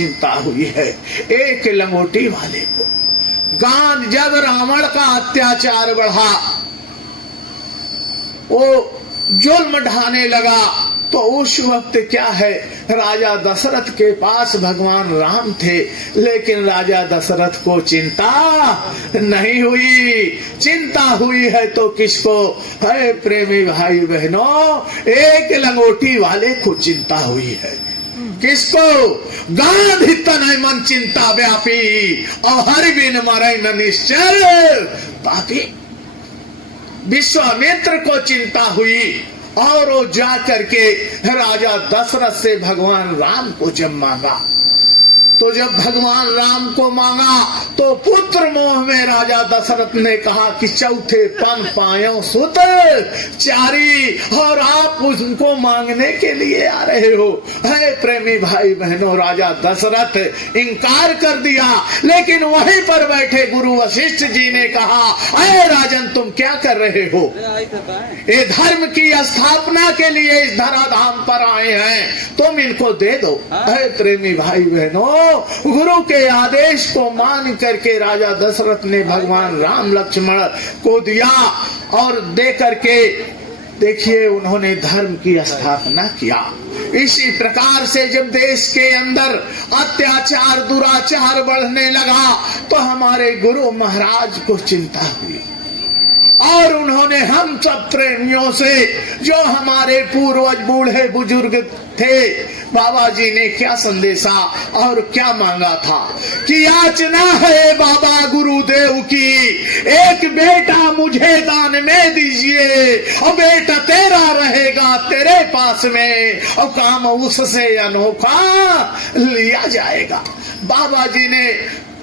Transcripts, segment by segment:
चिंता हुई है, एक लंगोटी वाले को। गांध जब रावण का अत्याचार बढ़ा, वो जुल्म ढाने लगा, तो उस वक्त क्या है, राजा दशरथ के पास भगवान राम थे, लेकिन राजा दशरथ को चिंता नहीं हुई। चिंता हुई है तो किसको है प्रेमी भाई बहनों, एक लंगोटी वाले को चिंता हुई है। किसको? गांधी तनय मन चिंता व्यापी, और हरि बिन मरै न निश्चर पापी। विश्वामित्र को चिंता हुई और वो जा करके राजा दशरथ से भगवान राम को जब मांगा, तो जब भगवान राम को मांगा तो पुत्र मोह में राजा दशरथ ने कहा कि चौथे पन पायो सुत चारी, और आप उनको मांगने के लिए आ रहे हो। है प्रेमी भाई बहनों, राजा दशरथ इनकार कर दिया, लेकिन वहीं पर बैठे गुरु वशिष्ठ जी ने कहा, अरे राजन तुम क्या कर रहे हो? ये धर्म की स्थापना के लिए इस धराधाम पर आए हैं, तुम इनको दे दो। है प्रेमी भाई बहनों, गुरु के आदेश को मान करके राजा दशरथ ने भगवान राम लक्ष्मण को दिया, और दे करके देखिए उन्होंने धर्म की स्थापना किया। इसी प्रकार से जब देश के अंदर अत्याचार दुराचार बढ़ने लगा, तो हमारे गुरु महाराज को चिंता हुई, और उन्होंने हम सब प्रेमियों से, जो हमारे पूर्वज बूढ़े बुजुर्ग थे, बाबा जी ने क्या संदेशा और क्या मांगा था कि याचना है बाबा गुरुदेव की, एक बेटा मुझे दान में दीजिए, और बेटा तेरा रहेगा तेरे पास में, और काम उससे अनोखा लिया जाएगा। बाबा जी ने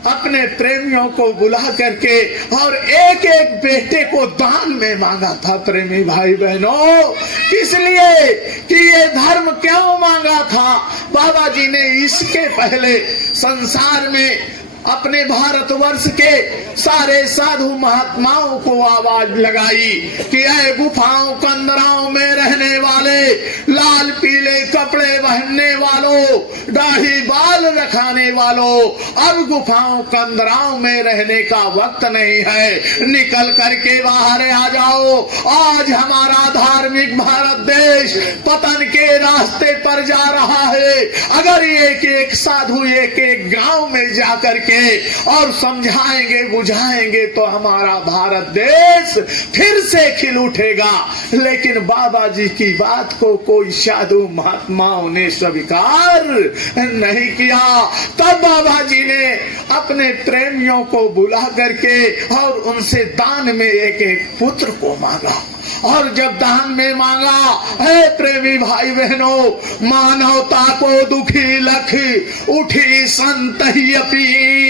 अपने प्रेमियों को बुला करके और एक एक बेटे को दान में मांगा था। प्रेमी भाई बहनों, इसलिए कि ये धर्म क्यों मांगा था? बाबा जी ने इसके पहले संसार में अपने भारतवर्ष के सारे साधु महात्माओं को आवाज लगाई कि ऐ गुफाओं कंदराओं में रहने वाले, लाल पीले कपड़े पहनने वालों, दाढ़ी बाल रखाने वालों, अब गुफाओं कंदराओं में रहने का वक्त नहीं है, निकल करके बाहर आ जाओ। आज हमारा धार्मिक भारत देश पतन के रास्ते पर जा रहा है। अगर एक एक साधु एक एक गांव में जा करके और समझाएंगे बुझाएंगे तो हमारा भारत देश फिर से खिल उठेगा। लेकिन बाबा जी की बात को कोई साधु महात्माओं ने स्वीकार नहीं किया। तब बाबा जी ने अपने प्रेमियों को बुला करके और उनसे दान में एक एक पुत्र को मांगा, और जब दान में मांगा, है प्रेमी भाई बहनों, मानवता को दुखी लख उठी संत ही अपीर,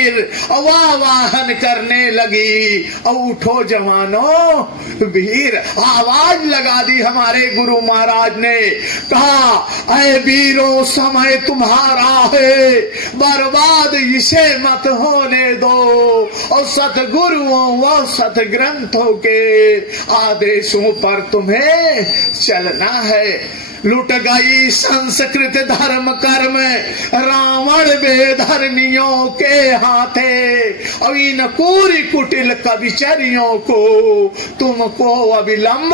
वाहन करने लगी, और उठो जवानों वीर। आवाज लगा दी हमारे गुरु महाराज ने, कहा ऐ वीरों समय तुम्हारा है, बर्बाद इसे मत होने दो, और सतगुरुओं व सत ग्रंथों के आदेशों पर तुम्हें चलना है। लुट गई संस्कृत धर्म कर्म रावण बेधर्मियों के हाथे, और इन पूरी कुटिल कविचरियों को तुमको अविलंब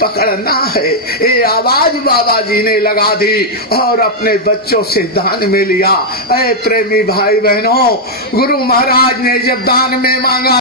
पकड़ना है। ये आवाज बाबा जी ने लगा दी और अपने बच्चों से दान में लिया। ऐ प्रेमी भाई बहनों, गुरु महाराज ने जब दान में मांगा